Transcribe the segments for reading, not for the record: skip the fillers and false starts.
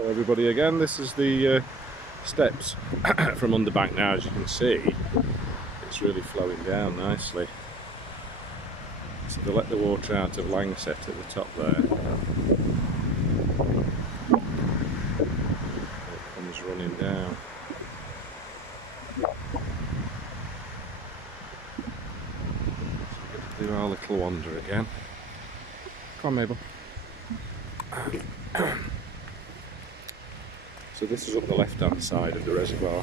Hello everybody again, this is the steps from Underbank now. As you can see, it's really flowing down nicely. So they let the water out of Langset at the top there. It comes running down. So we're going to do our little wander again. Come on, Mabel. So this is up the left hand side of the reservoir,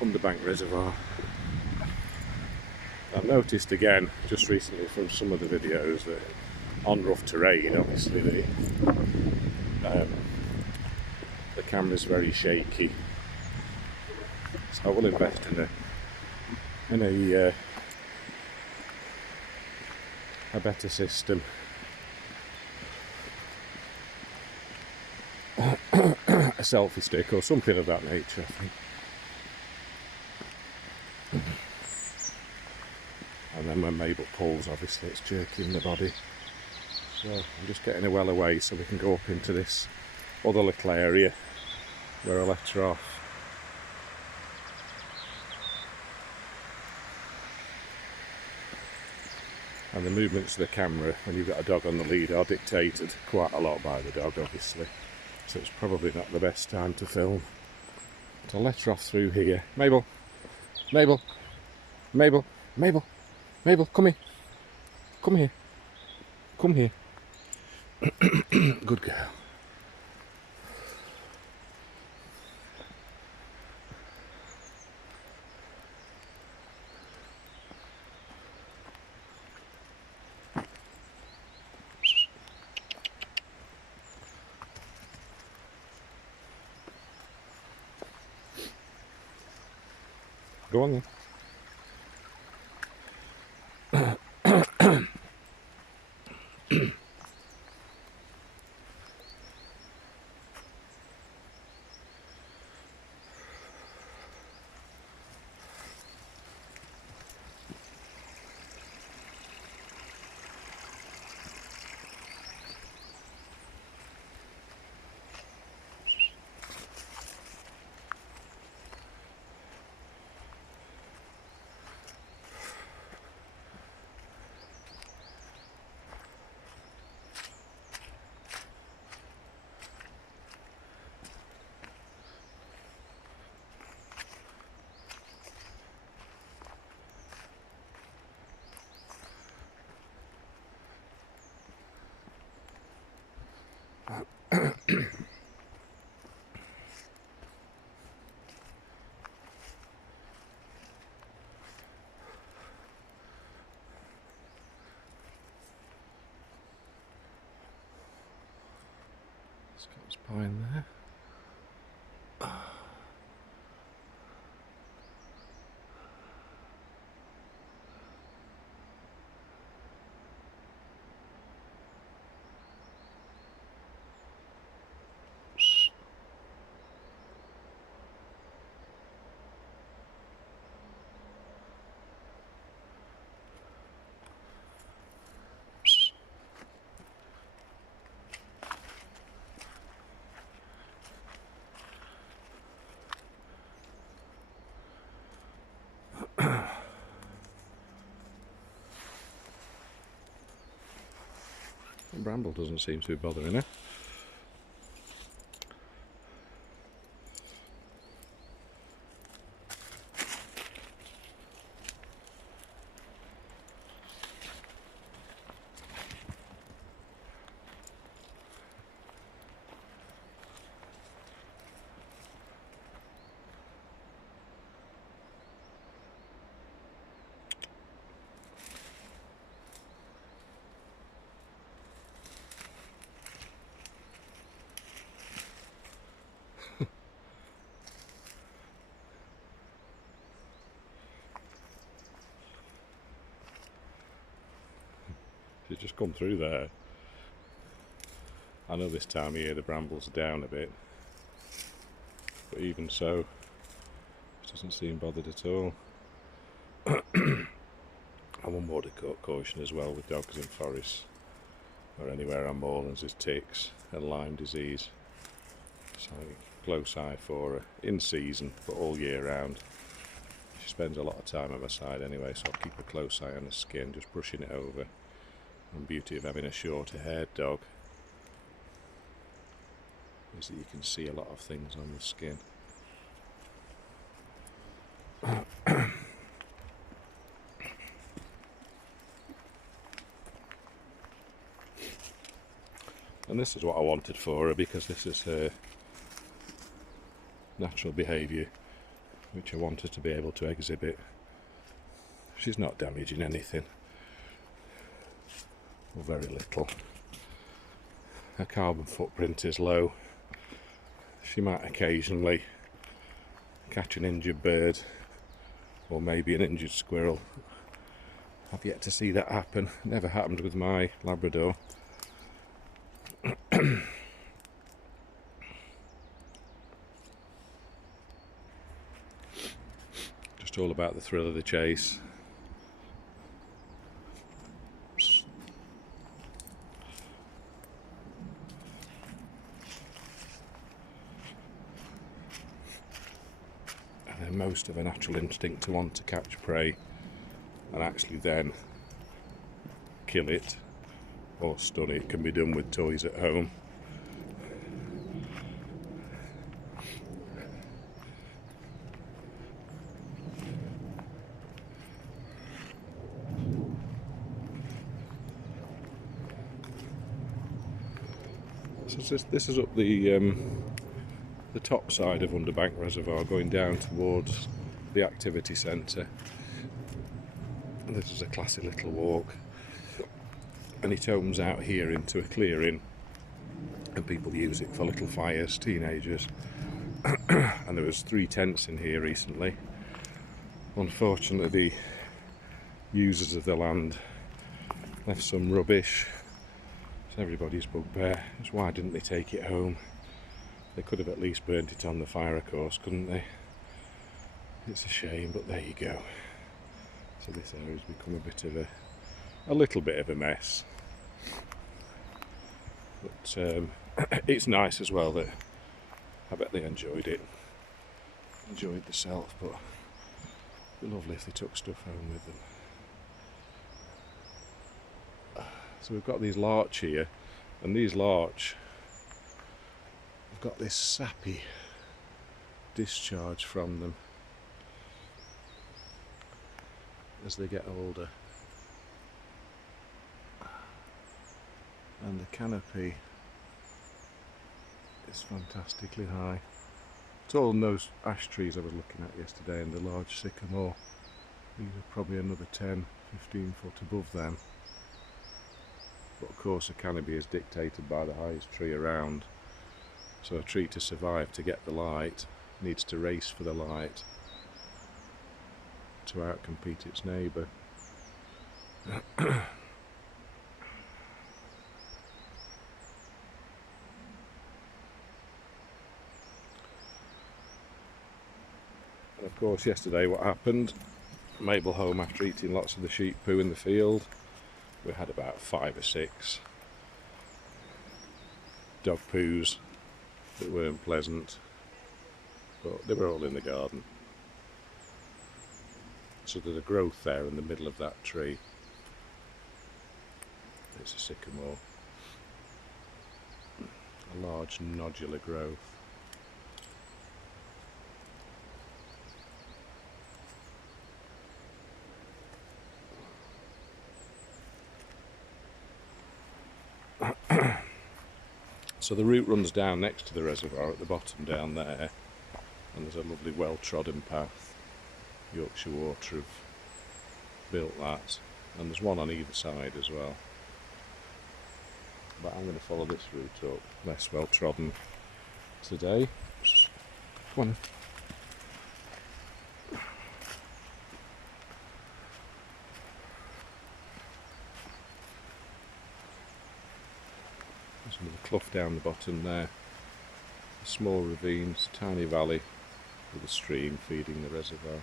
Underbank Reservoir. I've noticed again, just recently from some of the videos, that on rough terrain, obviously the camera's very shaky. So I will invest in a better system. A selfie stick or something of that nature, I think. And then when Mabel pulls, obviously it's jerking the body. So I'm just getting her well away so we can go up into this other little area where I let her off. And the movements of the camera when you've got a dog on the lead are dictated quite a lot by the dog, obviously. So it's probably not the best time to film. So I'll let her off through here. Mabel, Mabel, Mabel, Mabel, Mabel, come here. Come here. Come here. Good girl. Go on then. Scott's pine there. The bramble doesn't seem to be bothering her. She's just come through there. I know this time of year the brambles are down a bit, but even so, she doesn't seem bothered at all. I want more to caution as well with dogs in forests or anywhere on moorlands is ticks and Lyme disease. So close eye for her in season, but all year round. She spends a lot of time on my side anyway, so I'll keep a close eye on her skin, just brushing it over. And the beauty of having a shorter haired dog is that you can see a lot of things on the skin. And this is what I wanted for her, because this is her natural behaviour, which I wanted to be able to exhibit. She's not damaging anything, or very little. Her carbon footprint is low. She might occasionally catch an injured bird, or maybe an injured squirrel. I've yet to see that happen. Never happened with my Labrador. Just all about the thrill of the chase. And then most of a natural instinct to want to catch prey and actually then kill it or stun it can be done with toys at home. So this is up the top side of Underbank Reservoir, going down towards the activity centre. This is a classy little walk, and it opens out here into a clearing, and people use it for little fires, teenagers. And there was 3 tents in here recently. Unfortunately, the users of the land left some rubbish. It's everybody's bugbear. It's why didn't they take it home? They could have at least burnt it on the fire, of course, couldn't they? It's a shame, but there you go. So this area's become a bit of a little bit of a mess. But it's nice as well that I bet they enjoyed it. Enjoyed the self, but it'd be lovely if they took stuff home with them. So we've got these larch here, and these larch have got this sappy discharge from them as they get older. And the canopy is fantastically high. Taller than those ash trees I was looking at yesterday and the large sycamore. These are probably another 10-15 foot above them. But of course a canopy is dictated by the highest tree around. So a tree to survive, to get the light, needs to race for the light to outcompete its neighbour. And of course yesterday what happened, Mabel home after eating lots of the sheep poo in the field. We had about 5 or 6 dog poos that weren't pleasant, but they were all in the garden. So there's a growth there in the middle of that tree. It's a sycamore. A large nodular growth. So the route runs down next to the reservoir at the bottom down there, and there's a lovely well-trodden path. Yorkshire Water have built that, and there's one on either side as well. But I'm going to follow this route up, less well-trodden today. Come on. There's another clough down the bottom there. Small ravines, tiny valley with a stream feeding the reservoir.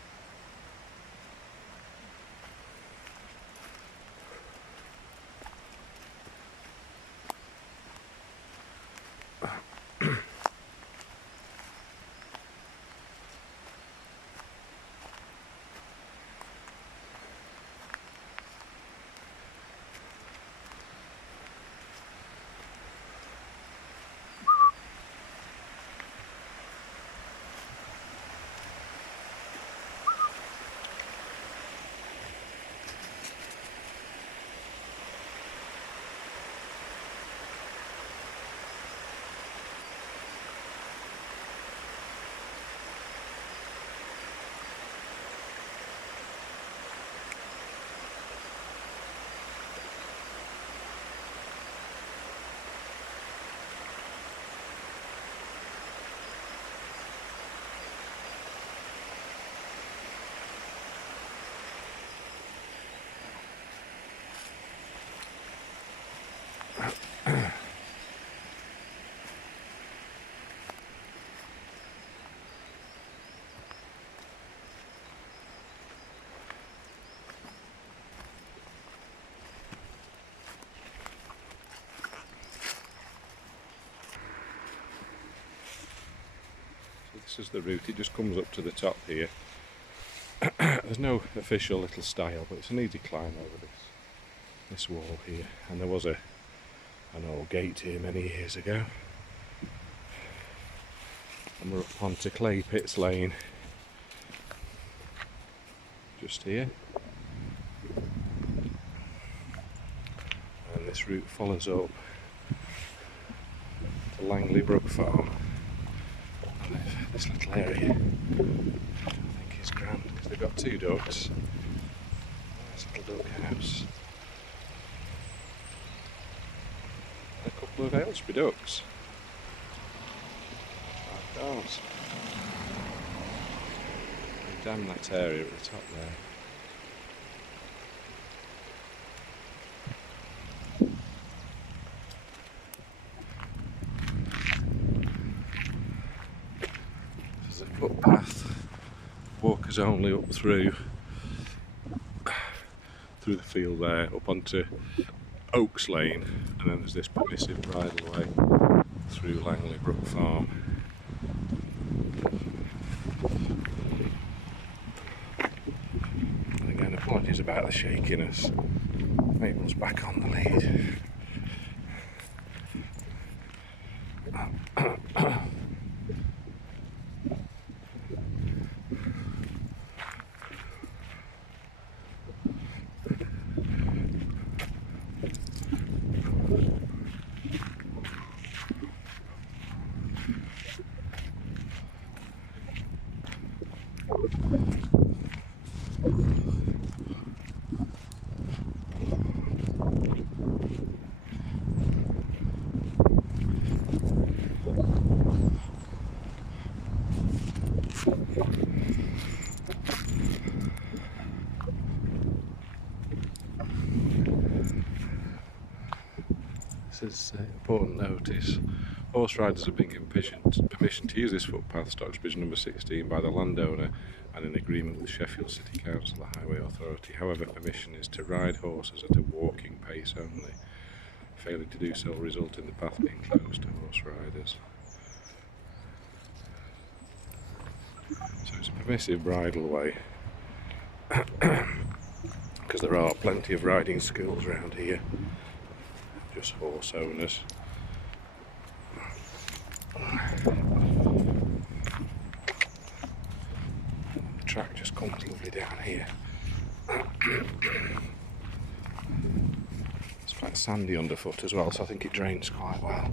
This is the route, it just comes up to the top here. There's no official little stile, but it's an easy climb over this wall here. And there was an old gate here many years ago. And we're up onto Clay Pits Lane, just here. And this route follows up to Langley Brook Farm. And this little area, I think is grand because they've got 2 ducks. Nice little duck house. And a couple of Aylesbury ducks. Goals. Damn that area at the top there. There's a footpath, walkers only up through the field there, up onto Oaks Lane, and then there's this permissive bridle way through Langley Brook Farm. And again, apologies about the shakiness. Mabel's back on the lead. This is important notice. Horse riders are being given permission to use this footpath, Stocksbridge number 16, by the landowner and in agreement with Sheffield City Council, the Highway Authority. However, permission is to ride horses at a walking pace only. Failing to do so will result in the path being closed to horse riders. So it's a permissive bridle way, because there are plenty of riding schools around here, just horse owners. The track just comes lovely down here. It's quite sandy underfoot as well, so I think it drains quite well.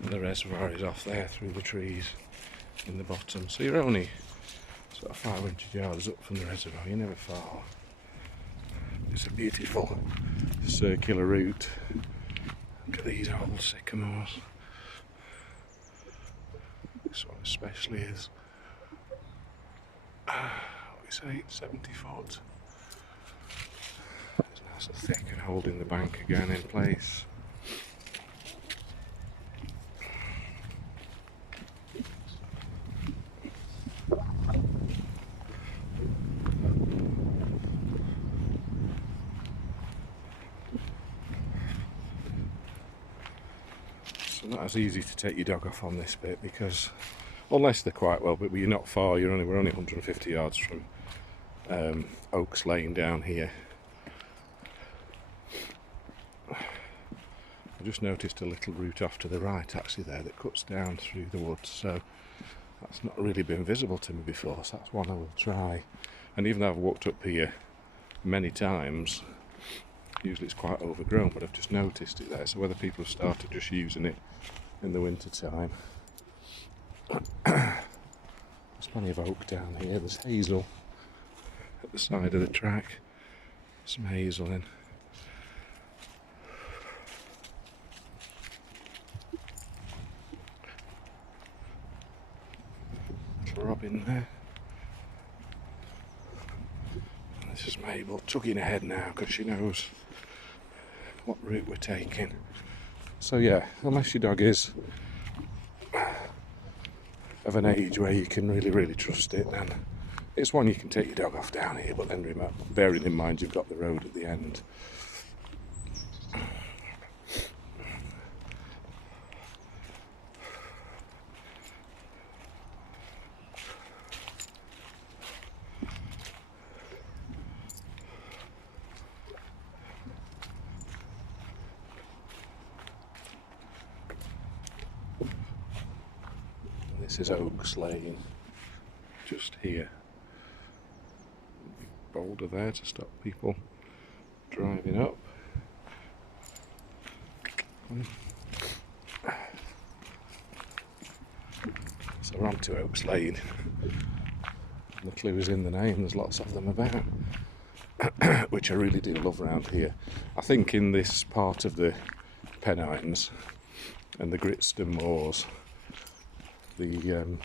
And the reservoir is off there through the trees in the bottom, so you're only sort of 500 yards up from the reservoir, you're never far. It's a beautiful circular route. Look at these old sycamores. This one especially is, what we say, 70 foot. It's nice and thick and holding the bank again in place. Not as easy to take your dog off on this bit, because unless they're quite well, but you're not far. We're only 150 yards from Oaks Lane down here. I just noticed a little route off to the right actually there that cuts down through the woods, so that's not really been visible to me before, so that's one I will try. And even though I've walked up here many times, usually it's quite overgrown, but I've just noticed it there, so whether people have started just using it in the winter time. There's plenty of oak down here, there's hazel at the side of the track, some hazel in. Little robin there. And this is Mabel tugging ahead now because she knows what route we're taking. So yeah, unless your dog is of an age where you can really trust it, then it's one you can take your dog off down here, but then bearing in mind you've got the road at the end. This is Oaks Lane, just here. Boulder there to stop people driving up. So we're on to Oaks Lane. The clue is in the name, there's lots of them about, which I really do love around here. I think in this part of the Pennines and the Gritstone Moors, the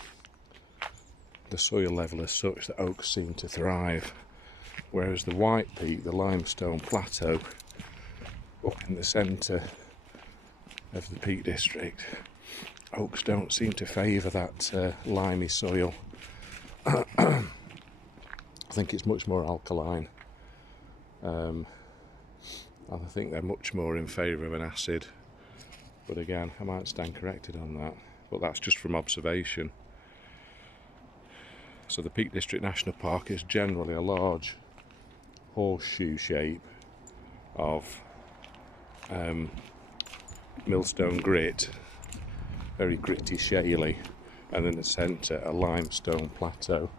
soil level is such that oaks seem to thrive, whereas the White Peak, the limestone plateau up in the centre of the Peak District, oaks don't seem to favour that limey soil. I think it's much more alkaline. I think they're much more in favour of an acid, but again, I might stand corrected on that, but that's just from observation. So the Peak District National Park is generally a large horseshoe shape of millstone grit, very gritty, shaly, and in the centre a limestone plateau.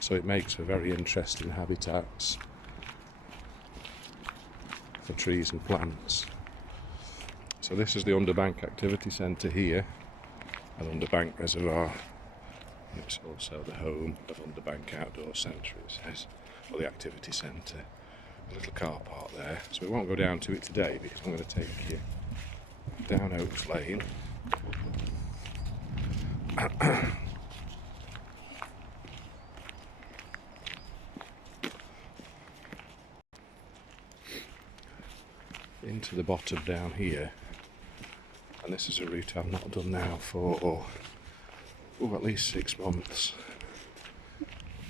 So it makes for very interesting habitats for trees and plants. So this is the Underbank Activity Centre here, an Underbank Reservoir. It's also the home of Underbank Outdoor Centre, it says, or the Activity Centre. A little car park there, so we won't go down to it today because I'm going to take you down Oaks Lane. Into the bottom down here, and this is a route I've not done now for at least 6 months.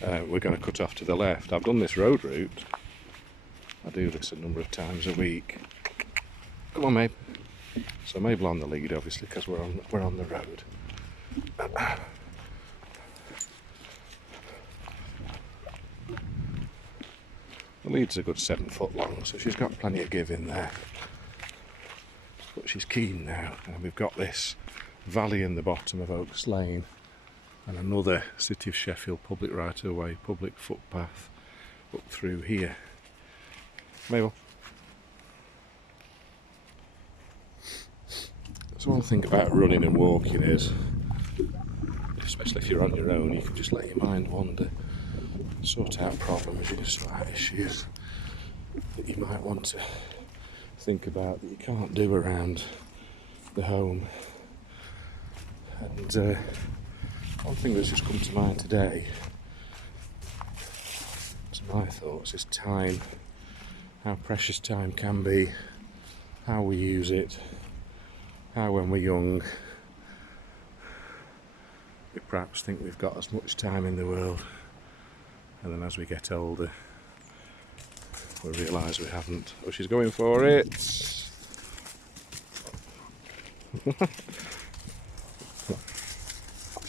We're going to cut off to the left. I've done this road route. I do this a number of times a week. Come on, Mabe. So Mabel on the lead, obviously, because we're on the road. The lead's a good 7 foot long, so she's got plenty of give in there. But she's keen now, and we've got this valley in the bottom of Oaks Lane, and another City of Sheffield public right-of-way, public footpath up through here. Mabel. So one thing about running and walking is, especially if you're on your own, you can just let your mind wander, sort out problems, you can sort out issues that you might want to think about that you can't do around the home. And one thing that's just come to mind today, to my thoughts, is time. How precious time can be, how we use it, how when we're young we perhaps think we've got as much time in the world, and then as we get older we realise we haven't. Oh, she's going for it!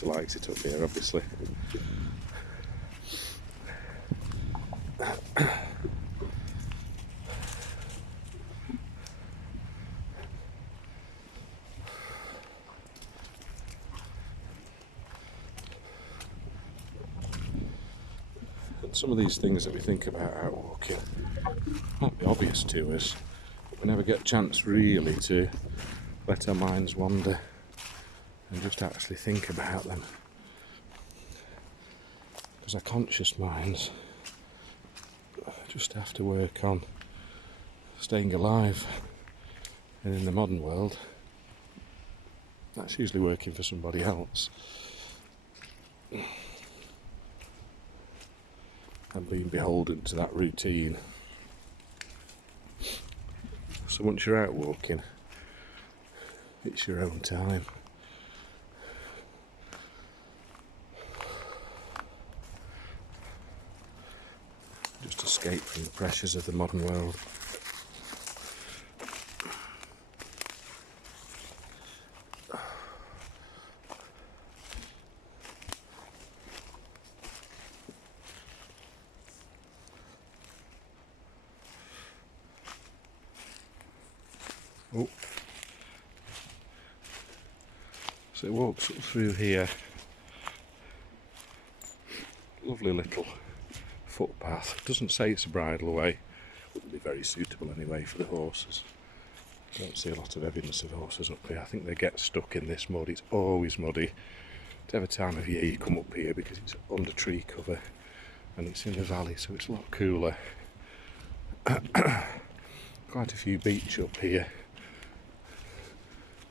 She likes it up here, obviously. Some of these things that we think about out walking might be obvious to us, but we never get a chance really to let our minds wander and just actually think about them, because our conscious minds just have to work on staying alive, and in the modern world that's usually working for somebody else and being beholden to that routine. So once you're out walking, it's your own time. Just escape from the pressures of the modern world. Oh, So it walks up through here. Lovely little footpath. Doesn't say it's a bridleway. Wouldn't be very suitable anyway for the horses. Don't see a lot of evidence of horses up here. I think they get stuck in this mud. It's always muddy. Whatever time of year you come up here, because it's under tree cover and it's in the valley, so it's a lot cooler. Quite a few beech up here.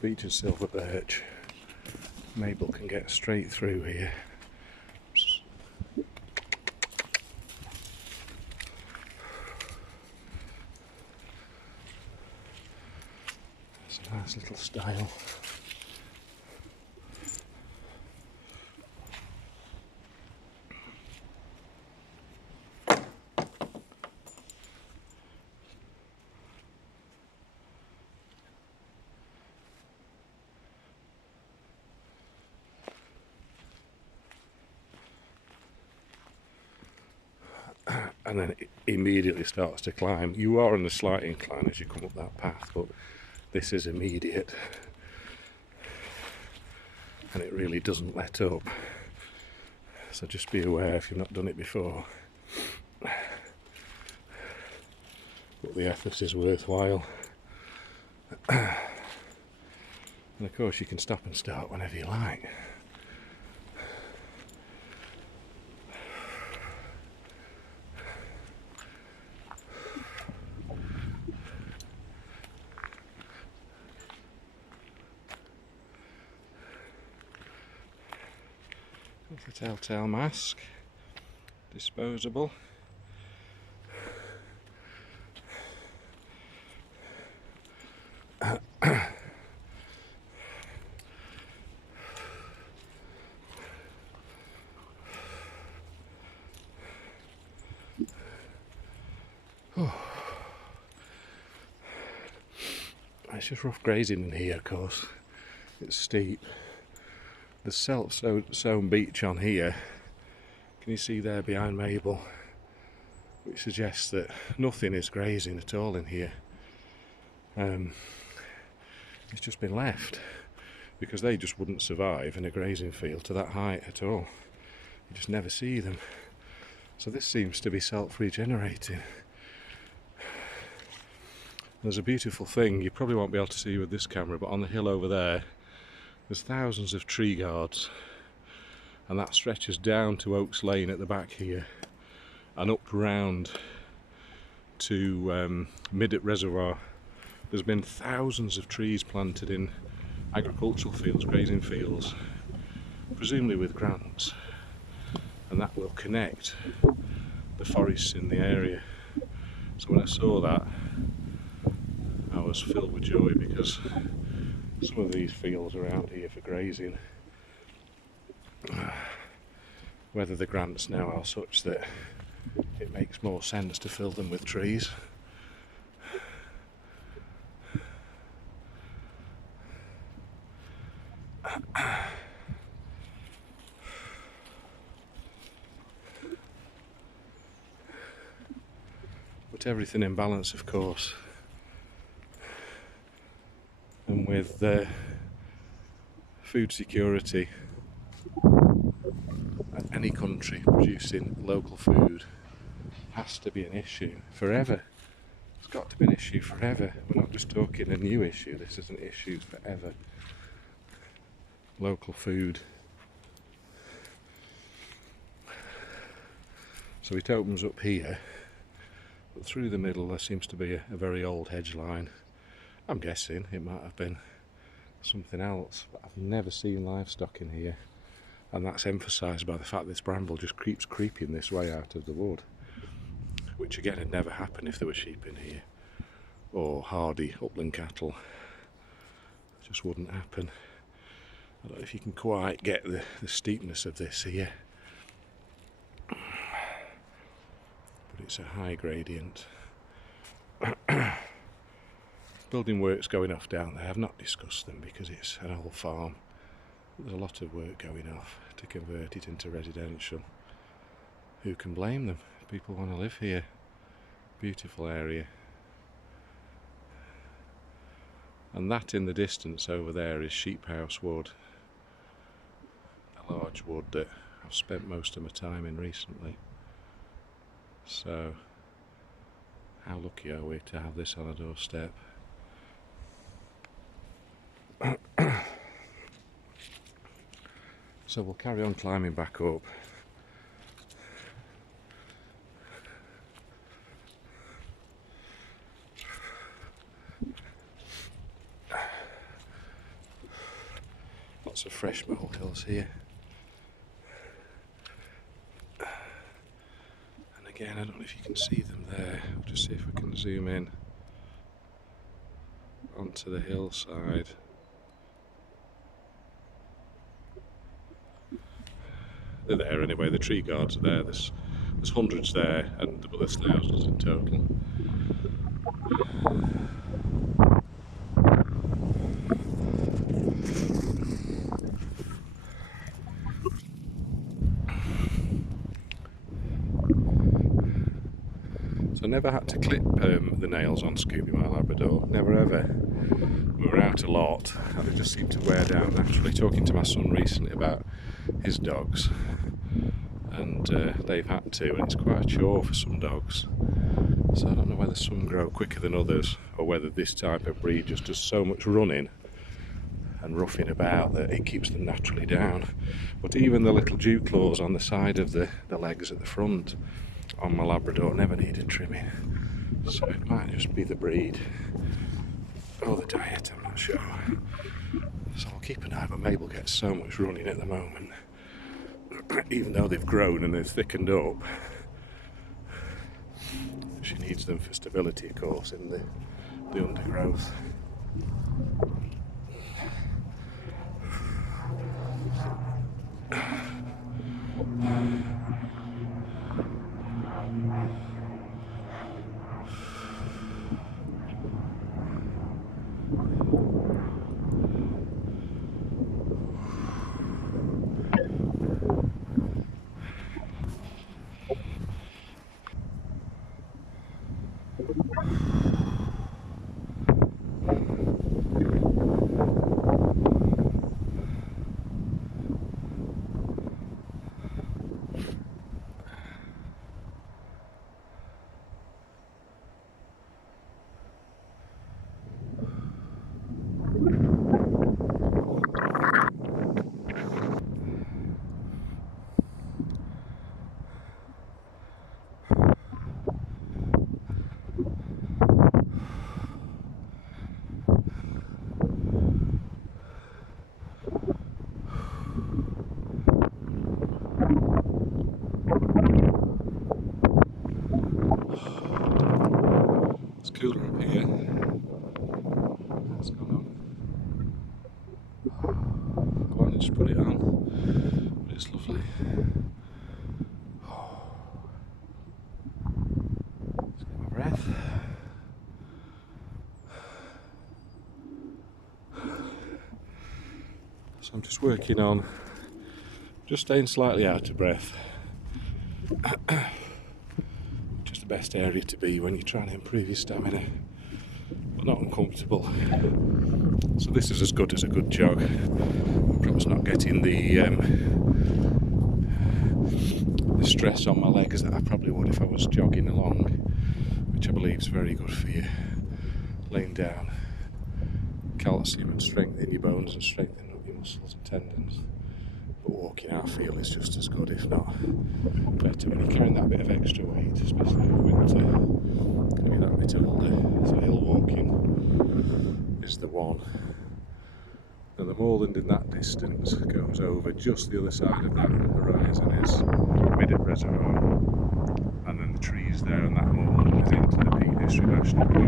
Beech and silver birch. Mabel can get straight through here. It's a nice little stile. And then it immediately starts to climb. You are on a slight incline as you come up that path, but this is immediate, and it really doesn't let up. So just be aware if you've not done it before. But the effort is worthwhile. And of course you can stop and start whenever you like. The telltale mask, disposable. It's just rough grazing in here, of course. It's steep. The self-sown beech on here, can you see there behind Mabel, which suggests that nothing is grazing at all in here. It's just been left because they just wouldn't survive in a grazing field to that height at all. You just never see them. So this seems to be self-regenerating. There's a beautiful thing you probably won't be able to see with this camera, but on the hill over there there's thousands of tree guards, and that stretches down to Oaks Lane at the back here and up round to Middet Reservoir. There's been thousands of trees planted in agricultural fields, grazing fields, presumably with grants, and that will connect the forests in the area. So when I saw that, I was filled with joy, because some of these fields around here for grazing, whether the grants now are such that it makes more sense to fill them with trees. But everything in balance, of course. And with food security, any country producing local food has to be an issue forever. It's got to be an issue forever. We're not just talking a new issue, this is an issue forever. Local food. So it opens up here, but through the middle there seems to be a very old hedge line. I'm guessing it might have been something else, but I've never seen livestock in here, and that's emphasised by the fact this bramble just keeps creeping this way out of the wood, which again would never happen if there were sheep in here or hardy upland cattle. It just wouldn't happen. I don't know if you can quite get the steepness of this here, but it's a high gradient. Building works going off down there. I've not discussed them because it's an old farm. There's a lot of work going off to convert it into residential. Who can blame them? People want to live here. Beautiful area. And that in the distance over there is Sheep House Wood. a large wood that I've spent most of my time in recently. So how lucky are we to have this on our doorstep? So we'll carry on climbing back up. Lots of fresh molehills here. And again, I don't know if you can see them there. I'll just see if we can zoom in onto the hillside. They're there anyway, the tree guards are there. There's hundreds there, but there's thousands in total. So I never had to clip the nails on Scooby, my Labrador, never ever. We were out a lot and it just seemed to wear down naturally. Talking to my son recently about his dogs, and they've had to, and it's quite a chore for some dogs. So I don't know whether some grow quicker than others, or whether this type of breed just does so much running and roughing about that it keeps them naturally down. But even the little dew claws on the side of the legs at the front on my Labrador never needed trimming. So it might just be the breed or the diet, I'm not sure. So I'll keep an eye, but Mabel gets so much running at the moment. Even though they've grown and they've thickened up, she needs them for stability, of course, in the undergrowth. It's cooler up here. What's going on? I wanted to just put it on, but it's lovely. Let's get my breath. So I'm just working on just staying slightly out of breath. Just the best area to be when you're trying to improve your stamina, but not uncomfortable. So this is as good as a good jog. I'm perhaps not getting the stress on my legs that I probably would if I was jogging along, which I believe is very good for you. Laying down calcium and strengthening your bones and strengthening up your muscles and tendons. But walking, I feel, is just as good, if not better, when you're carrying that bit of extra weight, especially in the winter. Going to be that bit older, so hill walking is the one. And the moorland in that distance goes over just the other side of that horizon is Midden Reservoir, and then the trees there on that moorland is into the Peak District National Park.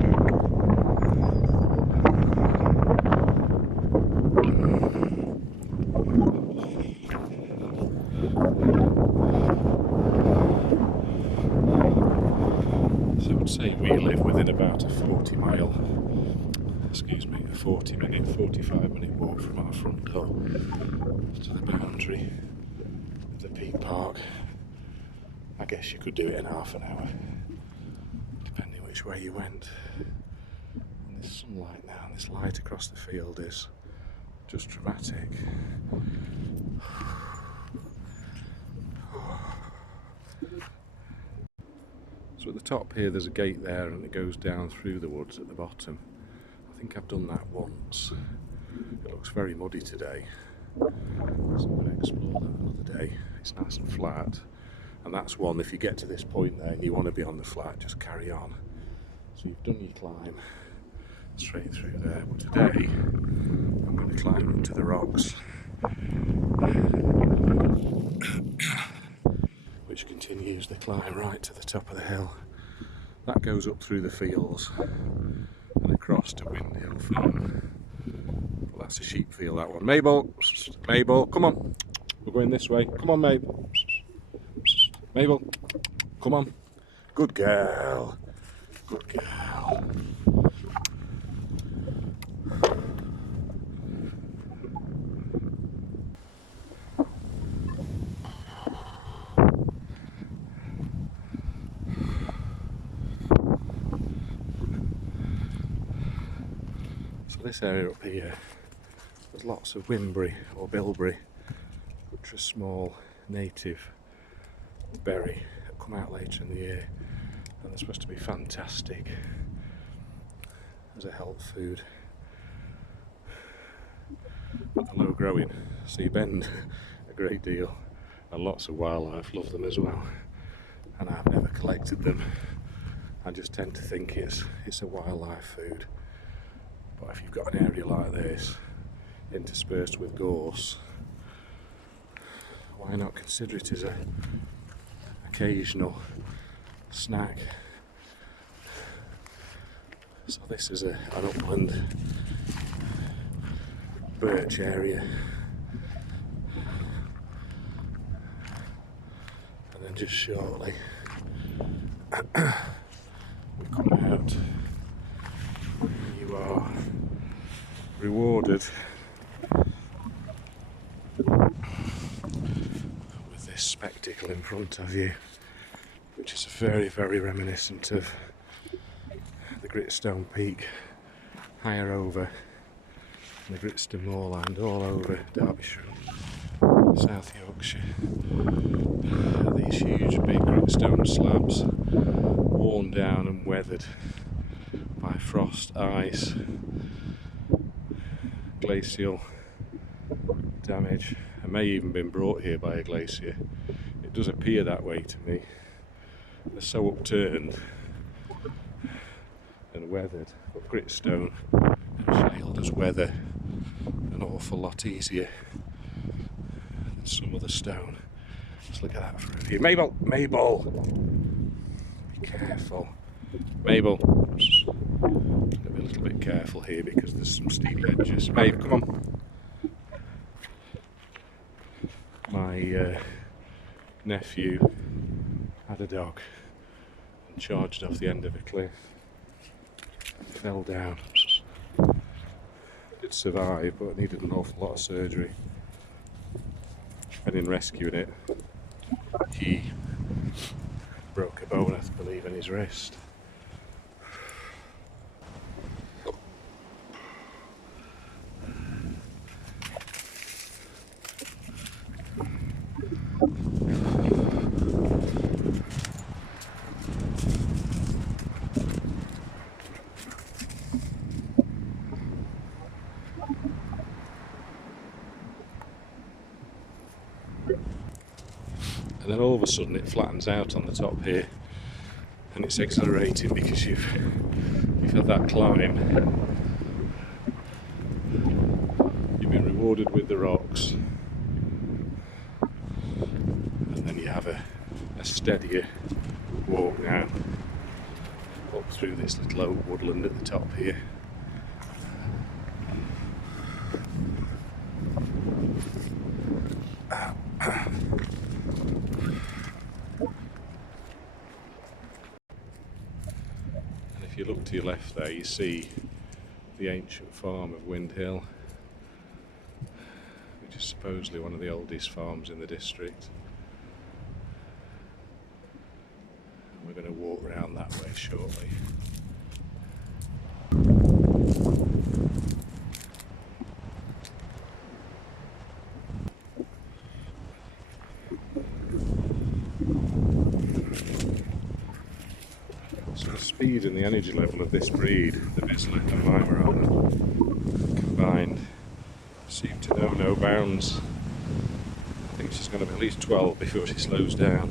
So I would say we live within about a 45-minute walk from our front door to the boundary of the Peak Park. I guess you could do it in half an hour, depending which way you went. And there's sunlight now, and this light across the field is just dramatic. So at the top here there's a gate there and it goes down through the woods at the bottom. I think I've done that once. It looks very muddy today, so I'm going to explore that another day. It's nice and flat, and that's one, if you get to this point there and you want to be on the flat, just carry on. So you've done your climb straight through there, but today I'm going to climb up to the rocks, which continues the climb right to the top of the hill. That goes up through the fields and across to Windhill Farm. Well, that's a sheep field, that one. Mabel, Mabel, come on. We're going this way. Come on, Mabel. Mabel, come on. Good girl. Good girl. So this area up here, there's lots of whinberry or bilberry, which are small native berry that come out later in the year, and they're supposed to be fantastic as a health food. But they're low growing, so you bend a great deal, and lots of wildlife love them as well. And I've never collected them. I just tend to think it's a wildlife food. But if you've got an area like this, interspersed with gorse, why not consider it as a occasional snack? So this is an upland birch area, and then just shortly we come out. You are rewarded with this spectacle in front of you, which is very, very reminiscent of the Gritstone Peak higher over the Gritstone moorland all over Derbyshire, South Yorkshire. These huge big gritstone slabs, worn down and weathered by frost, ice, glacial damage, and may even been brought here by a glacier. It does appear that way to me. They're so upturned and weathered, but gritstone and shale does weather an awful lot easier than some other stone. Let's look at that for a view. Mabel! Mabel! Be careful. Mabel! Gotta be a little bit careful here because there's some steep ledges. Babe, come on. My nephew had a dog and charged off the end of a cliff. Fell down. Did survive, but needed an awful lot of surgery. And in rescuing it, he broke a bone, I believe, in his wrist. And then all of a sudden it flattens out on the top here, and it's exhilarating because you've had that climb. You've been rewarded with the rocks, and then you have a steadier walk now up through this little oak woodland at the top here. If you look to your left there, you see the ancient farm of Windhill, which is supposedly one of the oldest farms in the district. And we're going to walk round that way shortly. speed and the energy level of this breed, the Vizsla and Weimaraner, combined, seem to know no bounds. I think she's going to be at least 12 before she slows down.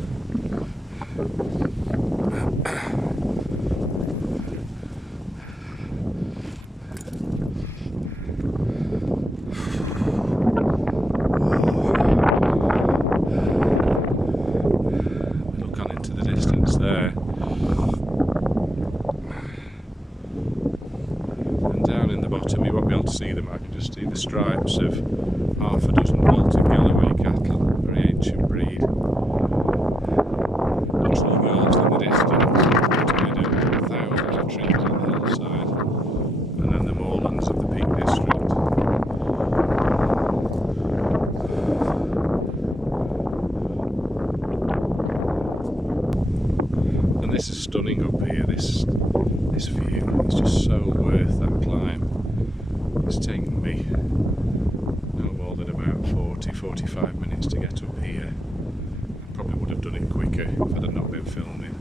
Look on into the distance there. And down in the bottom you won't be able to see them, I can just see the stripes of half a dozen Baltic Galloway cattle, very ancient breed. Tree guards in the distance, thousands of trees on the hillside, and then the moorlands of the Peak District. And this is stunning up here, this view, it's just so worth that climb. It's taken me no more than about 40-45 minutes to get up here. I probably would have done it quicker if I'd not been filming.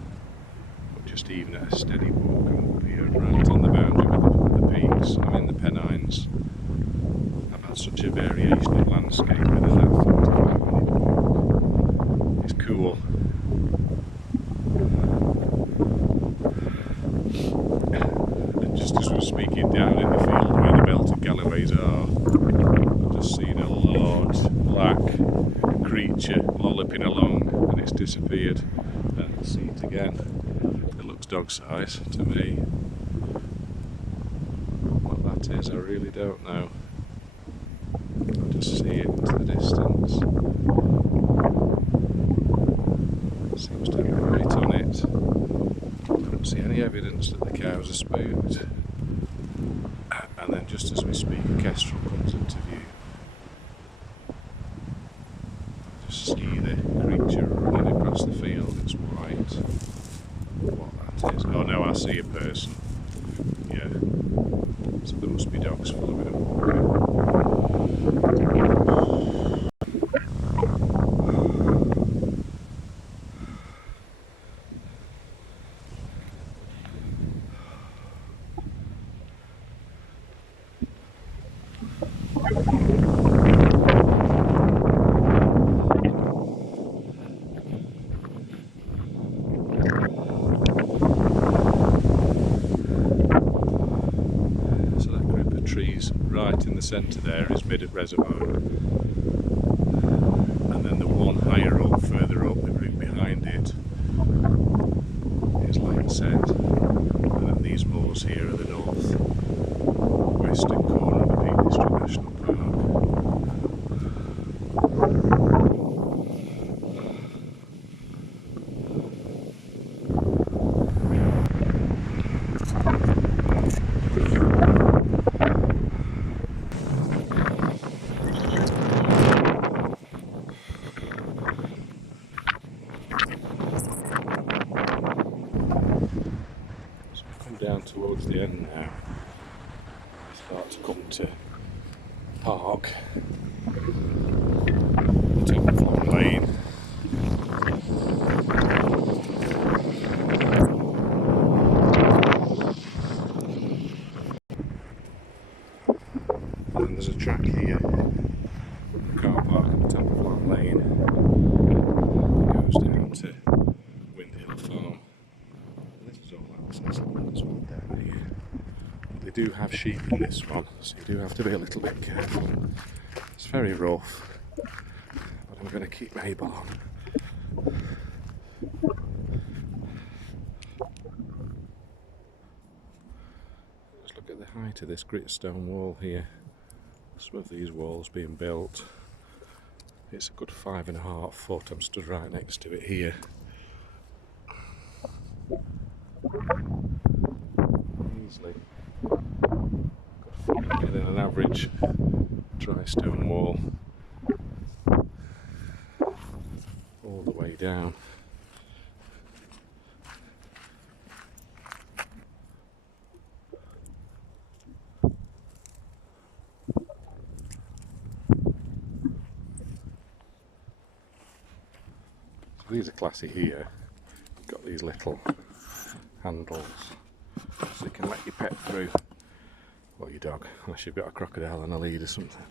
But just even at a steady walk, I'm up here right on the boundary with the peaks. I'm in the Pennines. I've had such a variation of landscape within that 45-minute walk. It's cool. And just as we're speaking, down in the field where the belted galloways are, I've just seen a large black creature lolloping along, and it's disappeared. And I see it again. It looks dog size to me. What that is, I really don't know. I just see it into the distance. It seems to be right on it. I don't see any evidence that the cows are spooked. And then just as we speak, a kestrel comes into view. I just see the creature running across the field. It's white. What that is? Oh no, I see a person. Yeah. So there must be dogs following a walker. Trees right in the centre there is Midden Reservoir, and then the one higher up, further up, the group behind it is Lancet, and then these moors here are the north western corner of the Peak District National Park. Down towards the end now, we start to come to park, top of Long Lane. And then there's a track here, car park at the top of Long Lane, goes down to Windhill Farm. This is all access as well down here. They do have sheep in this one, so you do have to be a little bit careful. It's very rough, but I'm going to keep Mabel on. Just look at the height of this gritstone wall here. Some of these walls being built. It's a good 5.5 foot. I'm stood right next to it here. Easily get in an average dry stone wall all the way down. So these are classy here. Got these little handles can let your pet through, or your dog, unless you've got a crocodile on a lead or something.